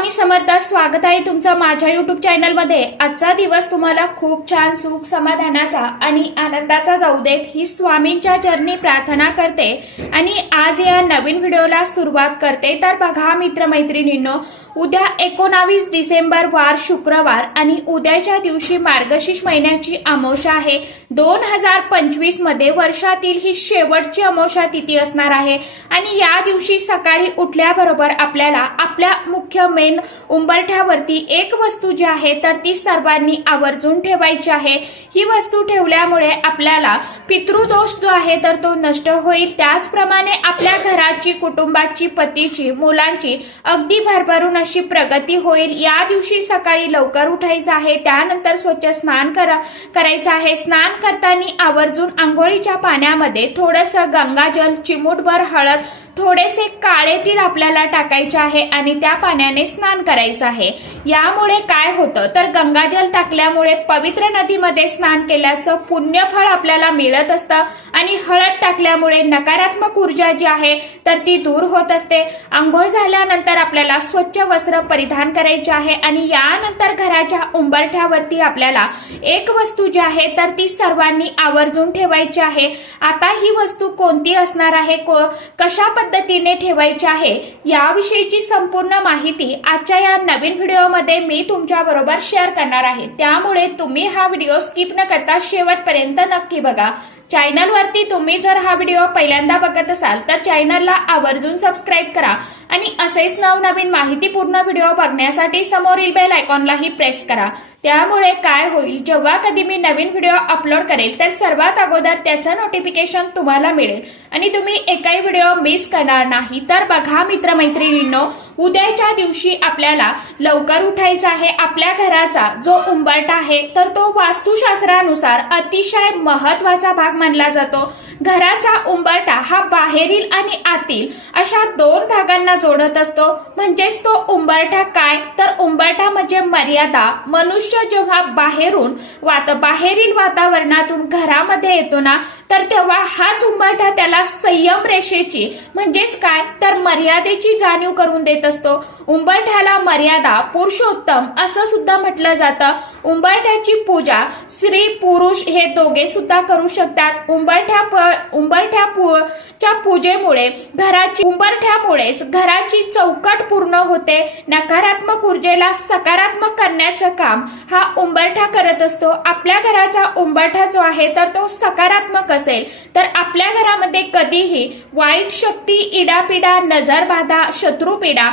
स्वामी समर्थ। स्वागत आहे तुमचं माझ्या युट्यूब चॅनल मध्ये। आजचा दिवस तुम्हाला खूप छान सुख समाधानाचा आणि आनंदाचा जाऊ देत ही स्वामींच्या चरणी प्रार्थना करते आणि आज या नवीन व्हिडिओला सुरुवात करते। तर बघा मित्रमैत्रिणींनो, उद्या 19 डिसेंबर वार शुक्रवार आणि उद्याच्या दिवशी मार्गशीर्ष महिन्याची अमावस्या आहे। 2025 मध्ये वर्षातील ही शेवटची अमावस्या तिथी असणार आहे आणि या दिवशी सकाळी उठल्याबरोबर आपल्याला आपल्या मुख्य मेन उंबरठ्यावरती एक वस्तू जी आहे तर ती सर्वांनी आवर्जून ठेवायची आहे। ही वस्तू ठेवल्यामुळे आपल्याला पितृदोष जो आहे तर तो नष्ट होईल। त्याचप्रमाणे आपल्या घराची, कुटुंबाची, पतीची, मुलांची अगदी भरभरून अशी प्रगती होईल। या दिवशी सकाळी लवकर उठायचं आहे, त्यानंतर स्वच्छ स्नान करायचं आहे। स्नान करताना आवर्जून आंघोळीच्या पाण्यामध्ये थोडंसं गंगाजल, चिमूटभर हळद, थोडेसे काळे तीळ आपल्याला टाकायचे आहे आणि त्या पाण्याने स्नान करायचं आहे। यामुळे काय होतं तर गंगाजल टाकल्यामुळे पवित्र नदीमध्ये स्नान केल्याचं पुण्यफळ आपल्याला मिळत असतं आणि हळद टाकल्यामुळे नकारात्मक ऊर्जा जी आहे तर ती दूर होत असते। आंघोळ झाल्यानंतर आपल्याला स्वच्छ वस्त्र परिधान करायचे आहे आणि यानंतर घराच्या उंबरठ्यावरती आपल्याला एक वस्तू जी आहे तर ती सर्वांनी आवर्जून ठेवायची आहे। आता ही वस्तू कोणती असणार आहे, कशा पद्धतीने ठेवायची आहे याविषयीची संपूर्ण माहिती आजच्या या नवीन व्हिडिओमध्ये मी तुमच्या बरोबर शेअर करणार आहे। त्यामुळे तुम्ही हा व्हिडिओ स्किप न करता शेवटपर्यंत नक्की बघा। चॅनलवरती तुम्ही जर हा व्हिडिओ पहिल्यांदा बघत असाल तर चॅनलला आवर्जून सबस्क्राइब करा आणि असेच नवनवीन माहितीपूर्ण व्हिडिओ बघण्यासाठी समोरील बेल आयकॉनलाही प्रेस करा। त्यामुळे काय होईल, जेव्हा कधी मी नवीन व्हिडिओ अपलोड करेल तर सर्वात अगोदर त्याचं नोटिफिकेशन तुम्हाला मिळेल आणि तुम्ही एकही व्हिडिओ मिस करणार नाही। तर बघा मित्रमैत्रिणींनो, उद्याच्या दिवशी आपल्याला लवकर उठायचं आहे। आपल्या घराचा जो उंबरठा आहे तर तो वास्तुशास्त्रानुसार अतिशय महत्वाचा भाग मानला जातो। घराचा उंबरठा हा बाहेरील आणि आतील अशा दोन भागांना जोडत असतो। म्हणजेच तो उंबरठा काय तर उंबरठा म्हणजे मर्यादा। मनुष्य जेव्हा बाहेरील वातावरणातून घरामध्ये येतो ना तर तेव्हा हाच उंबरठा त्याला संयम रेषेची म्हणजेच काय तर मर्यादेची जाणीव करून देत असतो। उंबरठ्याला मर्यादा, पुरुषोत्तम असं सुद्धा म्हटलं जातं। उंबरठ्याची पूजा स्त्री पुरुष हे दोघे सुद्धा करू शकतात। उंबरठ्याच्या पूजेमुळे उंबरठ्यामुळेच घराची चौकट पूर्ण होते। नकारात्मक ऊर्जेला सकारात्मक करण्याचं काम हा उंबरठा करत असतो। आपल्या घराचा उंबरठा जो आहे तर तो सकारात्मक असेल तर आपल्या घरामध्ये कधीही वाईट शक्ती, इडापिडा, नजरबाधा, शत्रुपीडा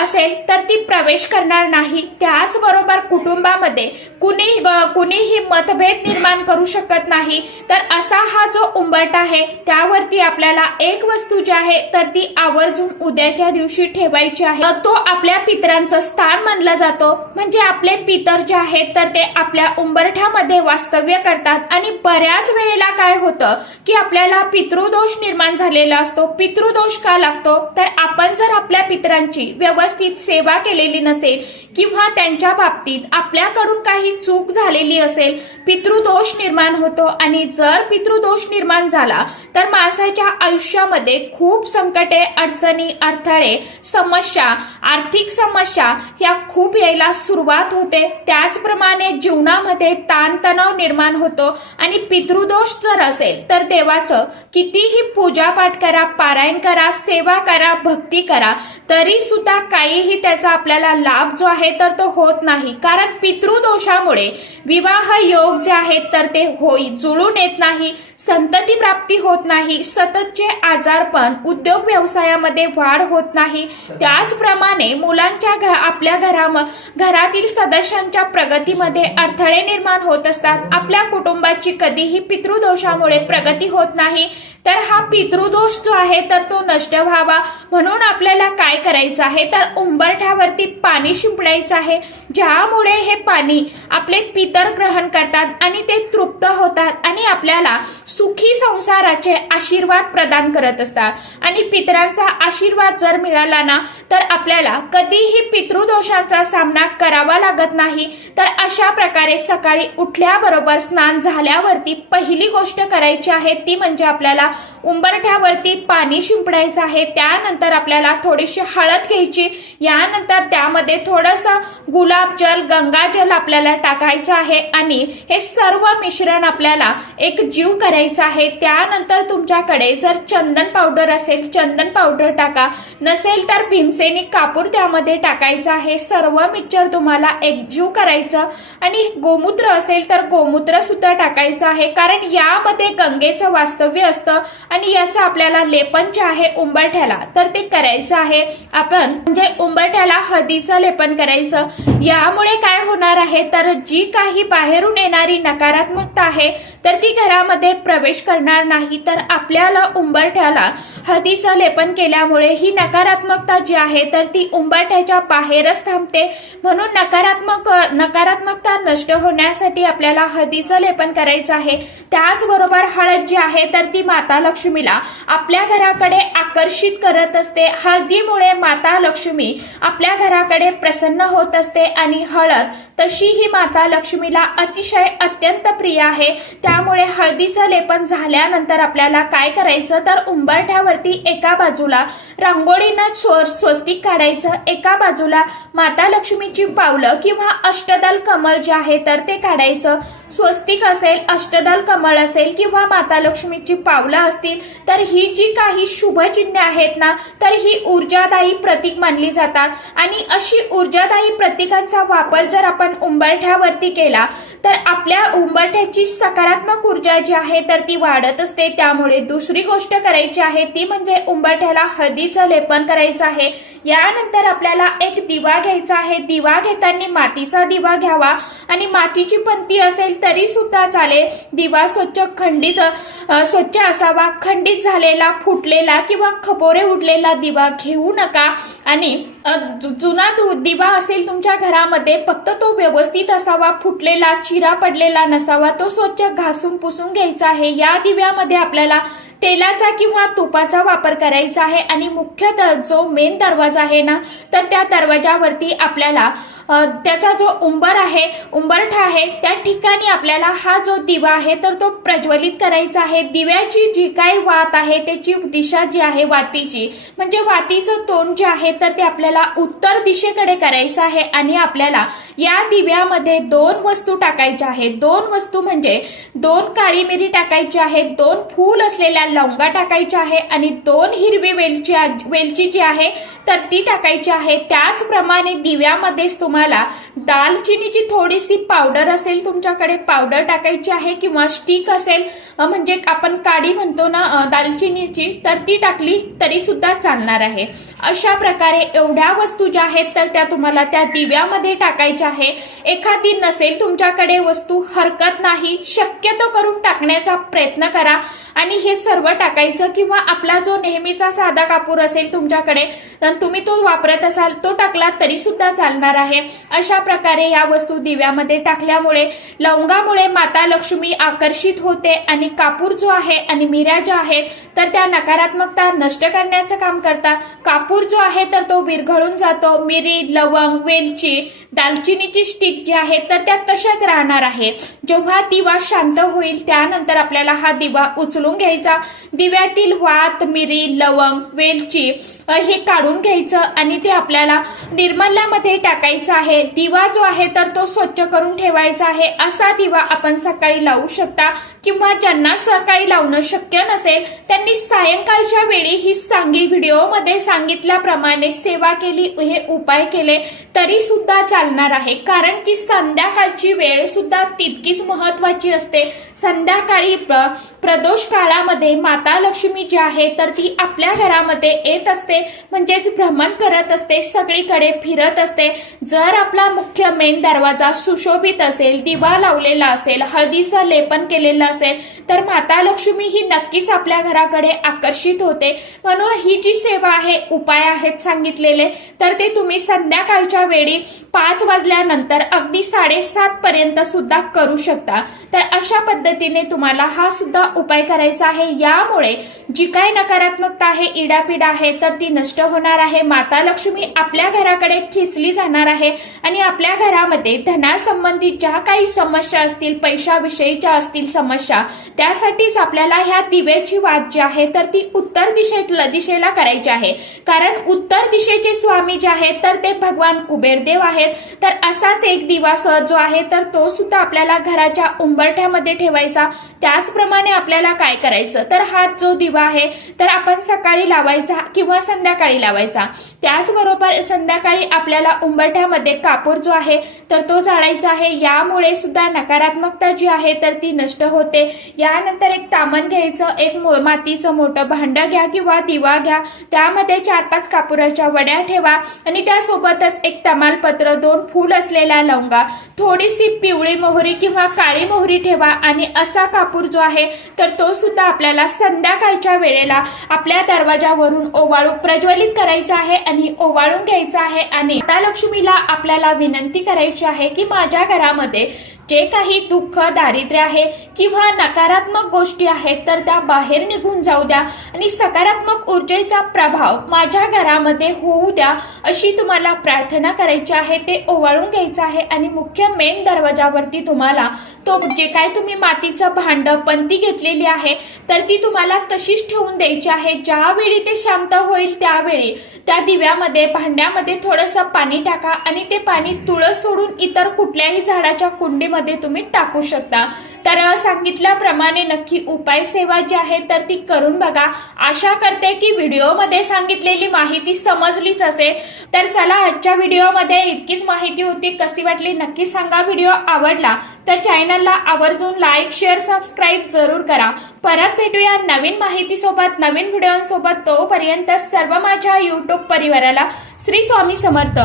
असेल तर ती प्रवेश करणार नाही। त्याचबरोबर कुटुंबामध्ये कुणीही मतभेद निर्माण करू शकत नाही। तर असा हा जो उंबरठा आहे त्यावरती आपल्याला एक वस्तू जी आहे तर ती आवर्जून उद्याच्या दिवशी ठेवायची आहे। तो आपल्या पितरांचं स्थान मानला जातो। म्हणजे आपले पितर जे आहेत तर ते आपल्या उंबरठ्यामध्ये वास्तव्य करतात आणि बऱ्याच वेळेला काय होतं की आपल्याला पितृदोष निर्माण झालेला असतो। पितृदोष का लागतो तर आपण जर आपल्या पितरांची व्यवस्थित सेवा केलेली नसेल किंवा त्यांच्या बाबतीत आपल्याकडून काही चूक झालेली असेल, पितृदोष निर्माण होतो आणि जर पितृदोष निर्माण झाला तर माणसाच्या आयुष्यामध्ये खूप संकटे, अडचणी, अडथळे, समस्या, आर्थिक समस्या या खूप यायला सुरुवात होते। त्याचप्रमाणे जीवनामध्ये ताणतणाव निर्माण होतो आणि पितृदोष जर असेल तर देवाचं कितीही पूजापाठ करा, पारायण करा, सेवा करा, भक्ती करा तरी सुद्धा काहीही त्याचा आपल्याला लाभ जो आहे तर तो होत नाही। कारण पितृदोषामुळे विवाह योग जे आहेत तर ते जुळून येत नाही, संतती प्राप्ती होत नाही, सततचे आजारपण, उद्योग व्यवसायामध्ये वाढ होत नाही। त्याचप्रमाणे मुलांच्या आपल्या घरातील सदस्यांच्या प्रगतीमध्ये अडथळे निर्माण होत असतात। आपल्या कुटुंबाची कधीही पितृदोषामुळे प्रगती होत नाही। तर हा पितृदोष जो आहे तर तो नष्ट व्हावा म्हणून आपल्याला काय करायचं आहे तर उंबरठ्यावरती पाणी शिंपडायचं आहे, ज्यामुळे हे पाणी आपले पितर ग्रहण करतात आणि ते तृप्त होतात आणि आपल्याला सुखी संसाराचे आशीर्वाद प्रदान करत असतात। आणि पितरांचा आशीर्वाद जर मिळाला ना तर आपल्याला कधीही पितृदोषाचा सामना करावा लागत नाही। तर अशा प्रकारे सकाळी उठल्याबरोबर स्नान झाल्यावरती पहिली गोष्ट करायची आहे ती म्हणजे आपल्याला उंबरठ्यावरती पाणी शिंपडायचं आहे। त्यानंतर आपल्याला थोडीशी हळद घ्यायची, यानंतर त्यामध्ये थोडंसं गुलाबजल, गंगाजल आपल्याला टाकायचं आहे आणि हे सर्व मिश्रण आपल्याला एक जीव करायचं आहे। त्यानंतर तुमच्याकडे जर चंदन पावडर असेल चंदन पावडर टाका, नसेल तर भीमसेनी कापूर त्यामध्ये टाकायचं आहे। सर्व मिक्सचर तुम्हाला एकजीव करायचं आणि गोमूत्र असेल तर गोमूत्र सुद्धा टाकायचं आहे, कारण यामध्ये गंगेचं वास्तव्य असतं आणि याचं आपल्याला लेपन जे आहे उंबरठ्याला तर ते करायचं आहे। आपण म्हणजे उंबरठ्याला हळदीचं लेपन करायचं। यामुळे काय होणार आहे तर जी काही बाहेरून येणारी नकारात्मकता आहे तर ती घरामध्ये प्रवेश करणार नाही, तर आपल्याला उंबरठ्याला हळदीचं लेपन केल्यामुळे ही नकारात्मकता जी आहे तर ती उंबरठ्याच्या बाहेरच थांबते। म्हणून नकारात्मकता नष्ट होण्यासाठी आपल्याला हळदीचं लेपन करायचं आहे। त्याचबरोबर हळद जी आहे तर ती माता लक्ष्मीला आपल्या घराकडे आकर्षित करत असते। हळदीमुळे माता लक्ष्मी आपल्या घराकडे प्रसन्न होत असते आणि हळद तशी ही माता लक्ष्मीला अतिशय अत्यंत प्रिय आहे। त्यामुळे हळदीचं लेपन झाल्यानंतर आपल्याला काय करायचं तर उंबरठ्यावरती एका बाजूला रांगोळीनं स्वस्तिक काढायचं, एका बाजूला माता लक्ष्मीची पावलं किंवा अष्टदल कमळ जे आहे तर ते काढायचं। स्वस्तिक असेल, अष्टदल कमळ असेल किंवा माता लक्ष्मीची पावलं असतील तर ही जी काही शुभ चिन्हे आहेत ना तर ही ऊर्जादायी प्रतीक मानली जातात आणि अशी ऊर्जादायी प्रतीकांचा वापर जर आपण उंबरठ्यावरती केला तर आपल्या उंबरठ्याची सकारात्मक ऊर्जा जी आहे तर ती वाढत असते। त्यामुळे दुसरी गोष्ट करायची आहे ती म्हणजे उंबरठ्याला हळदीचं लेपन करायचं आहे। यानंतर आपल्याला एक दिवा घ्यायचा आहे। दिवा घेताना मातीचा दिवा घ्यावा आणि मातीची पंती असेल तरी सुद्धा चालेल। दिवा स्वच्छ असावा, खंडित झालेला, फुटलेला किंवा खपोरे उडलेला दिवा घेऊ नका आणि जुना दिवा असेल तुमच्या घरामध्ये फक्त तो व्यवस्थित असावा, फुटलेला, चिरा पडलेला नसावा, तो स्वच्छ घासून पुसून घ्यायचा आहे। या दिव्यामध्ये आपल्याला तेलाचा किंवा तुपाचा वापर करायचा आहे आणि मुख्य जो मेन दरवाजा आहे ना तर त्या दरवाजावरती आपल्याला त्याचा जो उंबरठा आहे त्या ठिकाणी आपल्याला हा जो दिवा आहे तर तो प्रज्वलित करायचा आहे। दिव्याची जी काही वात आहे त्याची दिशा जी आहे वातीची म्हणजे वातीचं तोंड जे आहे तर ते आपल्याला उत्तर दिशेकडे करायचं आहे आणि आपल्याला या दिव्यामध्ये 2 वस्तू टाकायच्या आहेत। 2 वस्तू म्हणजे 2 काळी मिरी टाकायची आहे, 2 फूल असलेल्या लवंगा टाकायच्या आहे आणि 2 हिरवी वेलची जी आहे तर ती टाकायची आहे। त्याचप्रमाणे दिव्यामध्येच तुम्हाला दालचिनीची थोडीशी पावडर असेल तुमच्याकडे पावडर टाकायची आहे किंवा स्टिक असेल म्हणजे आपण काडी म्हणतो ना दालचिनीची तर ती टाकली तरी सुद्धा चालणार आहे। अशा प्रकारे एवढ्या वस्तू ज्या आहेत तर त्या तुम्हाला त्या दिव्यामध्ये टाकायच्या आहे। एखादी नसेल तुमच्याकडे वस्तू हरकत नाही, शक्यतो करून टाकण्याचा प्रयत्न करा आणि हे सर्व टाकायचं किंवा आपला जो नेहमीचा साधा कापूर असेल तुमच्याकडे तर तुम्ही तो वापरत असाल तो टाकला तरी सुद्धा चालणार आहे। अशा प्रकारे या वस्तू दिव्यामध्ये टाकल्यामुळे लवंगामुळे माता लक्ष्मी आकर्षित होते आणि कापूर जो आहे आणि मिऱ्या ज्या आहेत तर त्या नकारात्मकता नष्ट करण्याचं काम करतात। कापूर जो आहे तर तो विरघळून जातो, मिरी, लवंग, वेलची, दालचिनीची स्टिक जी आहे तर त्या तशाच राहणार आहे। जेव्हा दिवा शांत होईल त्यानंतर आपल्याला हा दिवा उचलून घ्यायचा, दिव्यातील वात, मिरी, लवंग, वेलची हे काढून घ्यायचं आणि ते आपल्याला निर्मल्यामध्ये टाकायचं आहे। दिवा जो आहे तर तो स्वच्छ करून ठेवायचा आहे। असा दिवा आपण सकाळी लावू शकता किंवा ज्यांना सकाळी लावणं शक्य नसेल त्यांनी सायंकाळच्या वेळी ही व्हिडिओमध्ये सांगितल्याप्रमाणे सेवा केली, हे उपाय केले तरी सुद्धा चालणार आहे, कारण की संध्याकाळची वेळ सुद्धा तितकीच महत्वाची असते। संध्याकाळी प्रदोष काळामध्ये माता लक्ष्मी जी आहे तर ती आपल्या घरामध्ये येत असते म्हणजेच भ्रमण करत असते, सगळीकडे फिरत असते। जर आपला मुख्य मेन दरवाजा सुशोभित असेल, दिवा लावलेला असेल, हळदीचं लेपन केलेलं असेल तर माता लक्ष्मी ही नक्कीच आपल्या घराकडे आकर्षित होते। म्हणून ही जी सेवा आहे, उपाय आहेत सांगितलेले तर ते तुम्ही संध्याकाळच्या वेळी 5 वाजल्यानंतर अगदी 7:30 पर्यंत सुद्धा करू शकता। तर अशा पद्धतीने तुम्हाला हा सुद्धा उपाय करायचा आहे। यामुळे जी काही नकारात्मकता आहे, इडापिडा आहे तर ती नष्ट होणार आहे. माता लक्ष्मी आपल्या घराकडे खेचली जाणार आहे आणि आपल्या घरामध्ये धनासंबंधित ज्या काही समस्या असतील, पैशाविषयीच्या असतील समस्या, त्यासाठीच आपल्याला ह्या दिव्याची वात जी आहे तर ती उत्तर दिशेला करायची आहे. कारण उत्तर दिशेचे स्वामी जे आहेत तर ते भगवान कुबेरदेव आहेत. तर असाच एक दिवा जो आहे तर तो सुद्धा आपल्याला घराच्या उंबरठ्यामध्ये ठेवायचा. त्याचप्रमाणे आपल्याला काय करायचं तर हा जो दिवा आहे तर आपण सकाळी लावायचा किंवा संध्याकाळी लावायचा. त्याचबरोबर संध्याकाळी आपल्याला उंबरठ्यामध्ये कापूर जो आहे तर तो जाळायचा आहे. यामुळे सुद्धा नकारात्मकता जी आहे तर ती नष्ट होते. यानंतर एक तामण घ्यायचं, एक मातीचं मोठं भांडं घ्या किंवा दिवा घ्या, त्यामध्ये 4-5 कापुराच्या वड्या ठेवा आणि त्यासोबतच एक तमालपत्र, 2 फूल असलेल्या लवंगा, थोडीशी पिवळी मोहरी किंवा काळी मोहरी ठेवा आणि असा कापूर जो आहे तर तो सुद्धा आपल्याला संध्याकाळच्या वेळेला आपल्या दरवाजावरून ओवाळून प्रज्वलित करायचा आहे आणि ओवाळून घ्यायचा आहे. आणि माता लक्ष्मीला आपल्याला विनंती करायची आहे की माझ्या घरामध्ये जे काही दुःख, दारिद्र्य आहे किंवा नकारात्मक गोष्टी आहेत तर त्या बाहेर निघून जाऊ द्या आणि सकारात्मक ऊर्जेचा प्रभाव माझ्या घरामध्ये होऊ द्या, अशी तुम्हाला प्रार्थना करायची आहे. ते ओवाळून घ्यायचं आहे आणि मुख्य मेन दरवाजावरती तुम्हाला तो जे काय तुम्ही मातीचं भांडं, पंती घेतलेली आहे तर ती तुम्हाला तशीच ठेवून द्यायची आहे. ज्यावेळी ते शांत होईल त्यावेळी त्या दिव्यामध्ये, भांड्यामध्ये थोडंसं पाणी टाका आणि ते पाणी तुळस सोडून इतर कुठल्याही झाडाच्या कुंडीमध्ये तुम्ही टाकू शकता. तर सांगितल्याप्रमाणे नक्की उपाय सेवा जी आहे तर ती करून बघा. आशा करते की व्हिडिओमध्ये सांगितलेली माहिती समजलीच असेल. तर चला, आजच्या व्हिडिओमध्ये इतकीच माहिती होती. कशी वाटली नक्की सांगा. व्हिडिओ आवडला तर चॅनलला आवर्जून लाईक, शेअर, सबस्क्राईब जरूर करा. परत भेटूया नवीन माहितीसोबत, नवीन व्हिडिओसोबत. तोपर्यंत सर्व माझ्या YouTube परिवाराला श्री स्वामी समर्थ.